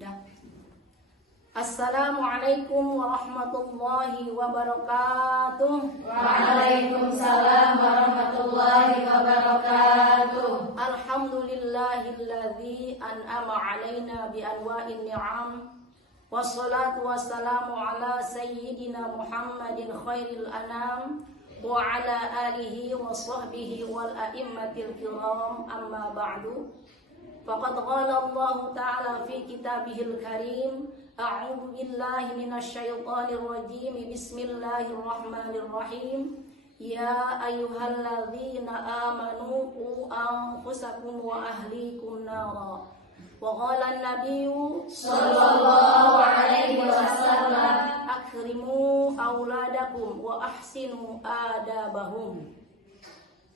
Ya. Assalamualaikum warahmatullahi wabarakatuh. Waalaikumsalam warahmatullahi wabarakatuh. Alhamdulillahilladzi an'ama alaina bi anwa'in ni'am. Wassalatu wassalamu ala sayyidina Muhammadin khairil anam wa ala alihi wa sahbihi wal a'immatil kiram, amma ba'du. Faqad qala Allah ta'ala fi kitabihil karim, a'udzu billahi minasy syaithanir rajim, bismillahirrahmanirrahim. Ya ayyuhalladzina amanu qu anfusakum wa ahlikum nara. Wa qala an-nabiyyu sallallahu alaihi wasallam, akrimu auladakum wa ahsinu adabahum.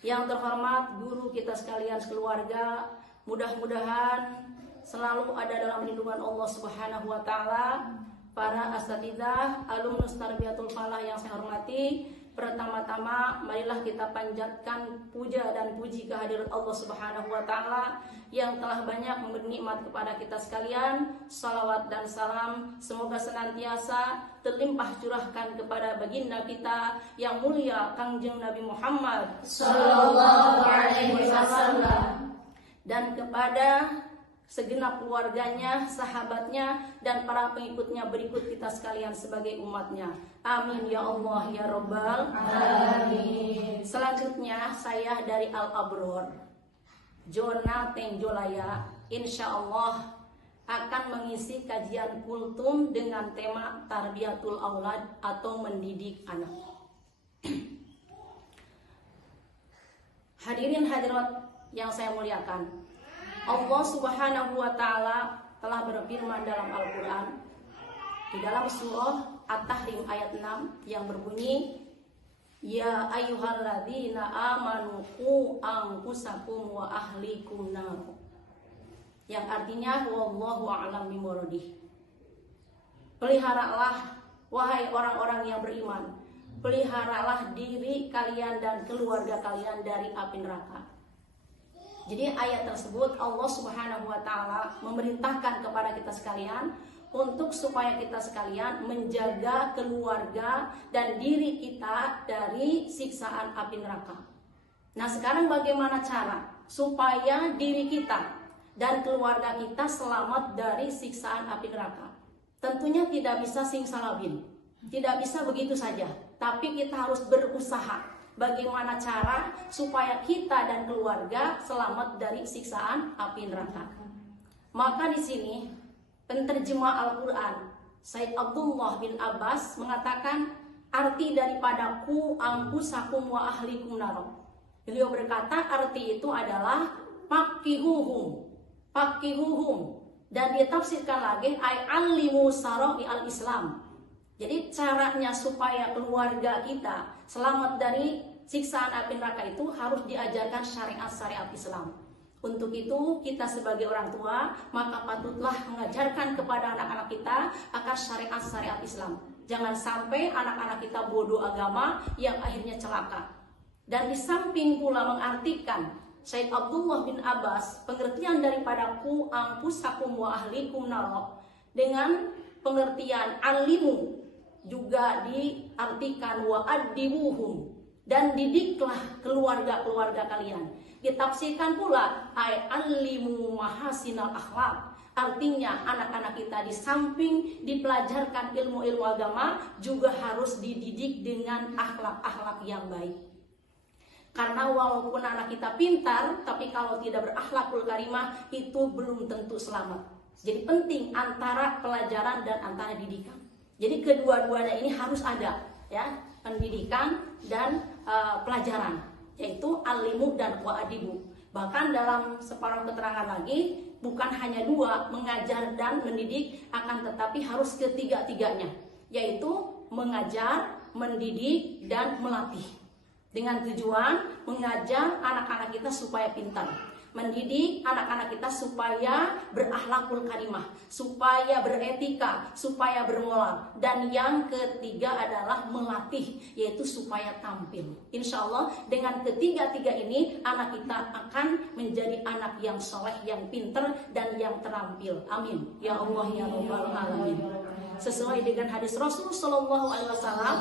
Yang terhormat guru kita sekalian sekeluarga, mudah-mudahan selalu ada dalam lindungan Allah Subhanahu wa taala. Para asatidzah, alumnus Tarbiyatul Falah yang saya hormati, pertama-tama marilah kita panjatkan puja dan puji kehadirat Allah Subhanahu wa taala yang telah banyak memberi nikmat kepada kita sekalian. Salawat dan salam semoga senantiasa terlimpah curahkan kepada baginda kita yang mulia Kangjeng Nabi Muhammad sallallahu alaihi wasallam, dan kepada segenap keluarganya, sahabatnya, dan para pengikutnya berikut kita sekalian sebagai umatnya. Amin ya Allah ya Rabbal alamin. Selanjutnya saya dari Al-Abror, Jona Tenjolaya, insya Allah akan mengisi kajian kultum dengan tema Tarbiyatul Aulad atau mendidik anak. Hadirin hadirat yang saya muliakan, Allah Subhanahu wa taala telah berfirman dalam Al-Qur'an di dalam surah At-Tahrim ayat 6 yang berbunyi, Ya ayyuhalladzina amanu qu anfusakum wa ahlikum nar. Yang artinya wallahu a'lam bimuradih. Peliharalah wahai orang-orang yang beriman, peliharalah diri kalian dan keluarga kalian dari api neraka. Jadi ayat tersebut Allah Subhanahu wa taala memerintahkan kepada kita sekalian untuk supaya kita sekalian menjaga keluarga dan diri kita dari siksaan api neraka. Nah, sekarang bagaimana cara supaya diri kita dan keluarga kita selamat dari siksaan api neraka? Tentunya tidak bisa simsalabim. Tidak bisa begitu saja, tapi kita harus berusaha. Bagaimana cara supaya kita dan keluarga selamat dari siksaan api neraka? Maka di sini penterjemah Al-Quran Said Abdullah bin Abbas mengatakan arti daripada ku anfusakum wa ahlikum nar. Beliau berkata arti itu adalah pakihuhum, dan ditafsirkan lagi ay alimu sara'i al-Islam. Jadi caranya supaya keluarga kita selamat dari siksaan api neraka itu harus diajarkan syariat-syariat Islam. Untuk itu kita sebagai orang tua maka patutlah mengajarkan kepada anak-anak kita akan syariat-syariat Islam. Jangan sampai anak-anak kita bodoh agama yang akhirnya celaka. Dan di samping pula mengartikan Said Abdullah bin Abbas pengertian daripada ku anfusakum wa ahlikum nar dengan pengertian alimu juga diartikan wa addibuhum, dan didiklah keluarga-keluarga kalian. Ditafsirkan pula ay alimu mahasinal akhlak. Artinya anak-anak kita di samping dipelajarkan ilmu-ilmu agama juga harus dididik dengan akhlak-akhlak yang baik. Karena walaupun anak kita pintar, tapi kalau tidak berakhlakul karimah itu belum tentu selamat. Jadi penting antara pelajaran dan antara didikan. Jadi kedua-duanya ini harus ada, ya, pendidikan dan pelajaran, yaitu alimu dan wa'adibu. Bahkan dalam separuh keterangan lagi, bukan hanya dua, mengajar dan mendidik, akan tetapi harus ketiga-tiganya, yaitu mengajar, mendidik, dan melatih. Dengan tujuan mengajar anak-anak kita supaya pintar. mendidik anak-anak kita supaya berakhlakul karimah, supaya beretika, supaya bermoral. Dan yang ketiga adalah melatih, yaitu supaya tampil. Insya Allah dengan ketiga-tiga ini anak kita akan menjadi anak yang soleh, yang pinter, dan yang terampil. Amin. Ya Allah ya Rabbal Alamin. Sesuai dengan hadis Rasul Shallallahu Alaihi Wasallam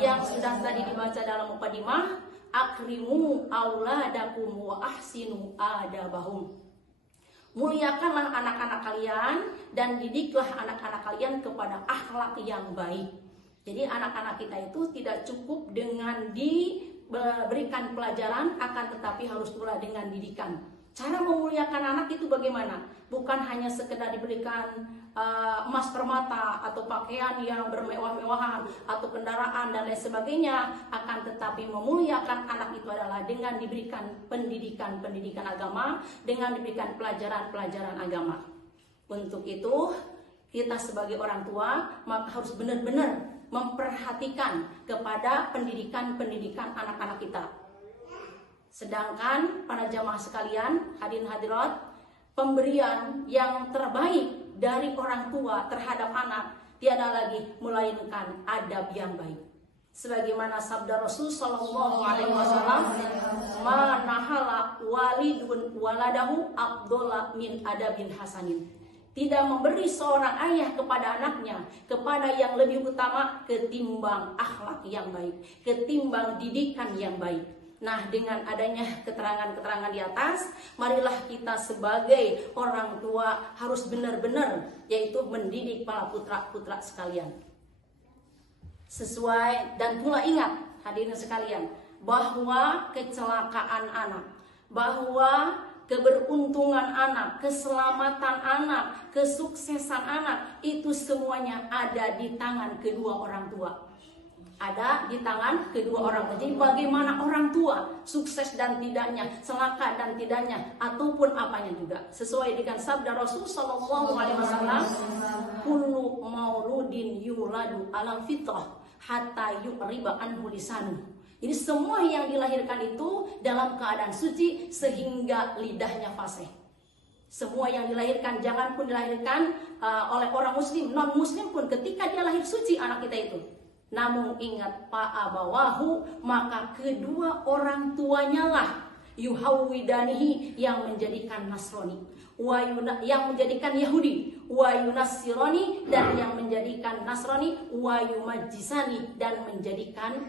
yang sudah tadi dibaca dalam mukadimah, akrimu auladakum wa ahsinu adabahum. Muliakanlah anak-anak kalian dan didiklah anak-anak kalian kepada akhlak yang baik. Jadi anak-anak kita itu tidak cukup dengan diberikan pelajaran, akan tetapi harus pula dengan didikan. Cara memuliakan anak itu bagaimana? Bukan hanya sekedar diberikan emas permata atau pakaian yang bermewah-mewahan atau kendaraan dan lain sebagainya, akan tetapi memuliakan anak itu adalah dengan diberikan pendidikan agama, dengan diberikan pelajaran agama. Untuk itu kita sebagai orang tua maka harus benar-benar memperhatikan kepada pendidikan anak-anak kita. Sedangkan para jamaah sekalian, hadirin hadirat, pemberian yang terbaik dari orang tua terhadap anak tiada lagi melainkan adab yang baik. Sebagaimana sabda Rasul Shallallahu Alaihi Wasallam, "Manahala walidun waladahu abdullah min adabin hasanin." Tidak memberi seorang ayah kepada anaknya kepada yang lebih utama ketimbang akhlak yang baik, ketimbang didikan yang baik. Nah, dengan adanya keterangan-keterangan di atas, marilah kita sebagai orang tua harus benar-benar, yaitu mendidik para putra-putra sekalian. Sesuai dan pula ingat, hadirin sekalian, bahwa kecelakaan anak, bahwa keberuntungan anak, keselamatan anak, kesuksesan anak, itu semuanya ada di tangan kedua orang tua. Ada di tangan kedua orang tua. Jadi bagaimana orang tua sukses dan tidaknya, celaka dan tidaknya, ataupun apanya juga, sesuai dengan sabda Rasul Shallallahu Alaihi Wasallam, kullu mauludin yuladu alam fitrah hatta yuqriba anhu lisanu. Jadi semua yang dilahirkan itu dalam keadaan suci sehingga lidahnya fasih. Semua yang dilahirkan, jangan pun dilahirkan oleh orang muslim, non muslim pun ketika dia lahir suci anak kita itu. Namun ingat, fa'abawahu, maka kedua orang tuanya lah yuhawwidanihi, yang menjadikan Nasrani, yang menjadikan Yahudi, wa yunassirani, dan yang menjadikan Nasrani, wa yumajjisani, dan menjadikan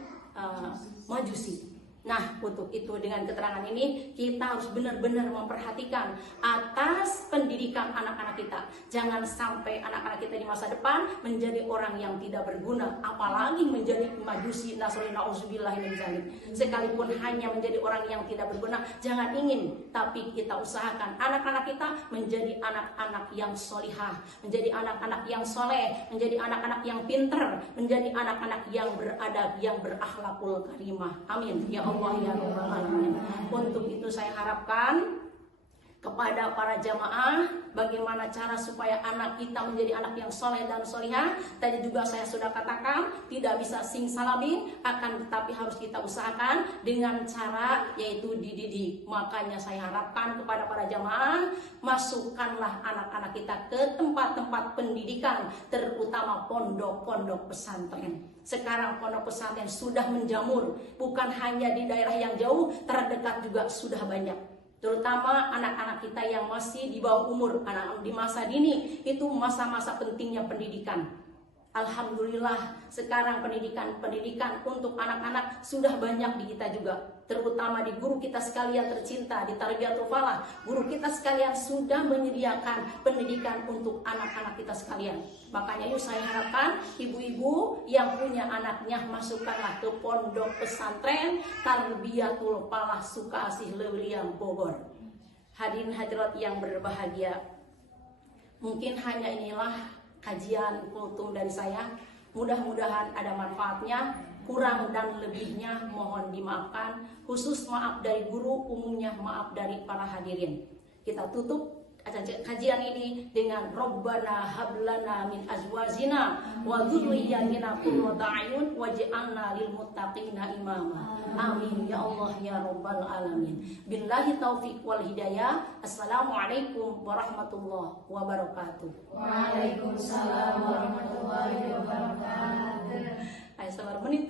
Majusi. Nah, untuk itu dengan keterangan ini kita harus benar-benar memperhatikan atas pendidikan anak-anak kita. Jangan sampai anak-anak kita di masa depan menjadi orang yang tidak berguna, apalagi menjadi Majusi, Nasrani, na'udzubillah min dzalik. Sekalipun hanya menjadi orang yang tidak berguna, jangan ingin, tapi kita usahakan anak-anak kita menjadi anak-anak yang solihah, menjadi anak-anak yang soleh, menjadi anak-anak yang pinter, menjadi anak-anak yang beradab, yang berakhlakul karimah. Amin ya Allah ya Rabbal Alamin. Untuk itu saya harapkan kepada para jamaah, bagaimana cara supaya anak kita menjadi anak yang soleh dan solihah. Tadi juga saya sudah katakan, tidak bisa simsalabim, akan tetapi harus kita usahakan dengan cara yaitu dididik. Makanya saya harapkan kepada para jamaah, masukkanlah anak-anak kita ke tempat-tempat pendidikan, terutama pondok-pondok pesantren. Sekarang pondok pesantren sudah menjamur, bukan hanya di daerah yang jauh, terdekat juga sudah banyak. Terutama anak-anak kita yang masih di bawah umur, anak di masa dini, itu masa-masa pentingnya pendidikan. Alhamdulillah sekarang pendidikan untuk anak-anak sudah banyak di kita juga. Terutama di guru kita sekalian tercinta, di Tarbiyatul Falah, guru kita sekalian sudah menyediakan pendidikan untuk anak-anak kita sekalian. Makanya yuk saya harapkan ibu-ibu yang punya anaknya, masukkanlah ke pondok pesantren Tarbiyatul Falah Sukasih Leuliang Bogor. Hadirin hadirat yang berbahagia, mungkin hanya inilah kajian kultum dari saya. Mudah-mudahan ada manfaatnya. Kurang dan lebihnya mohon dimaafkan. Khusus maaf dari guru, umumnya maaf dari para hadirin. Kita tutup kajian ini dengan Rabbana hablana min azwajina wa dzurriyyatina qurrata a'yun waj'alna lil muttaqina imama. Amin ya Allah ya rabbal alamin. Billahi taufiq wal hidayah. Assalamualaikum warahmatullahi wabarakatuh. Waalaikumsalam warahmatullahi wabarakatuh. Ayo sabar menit.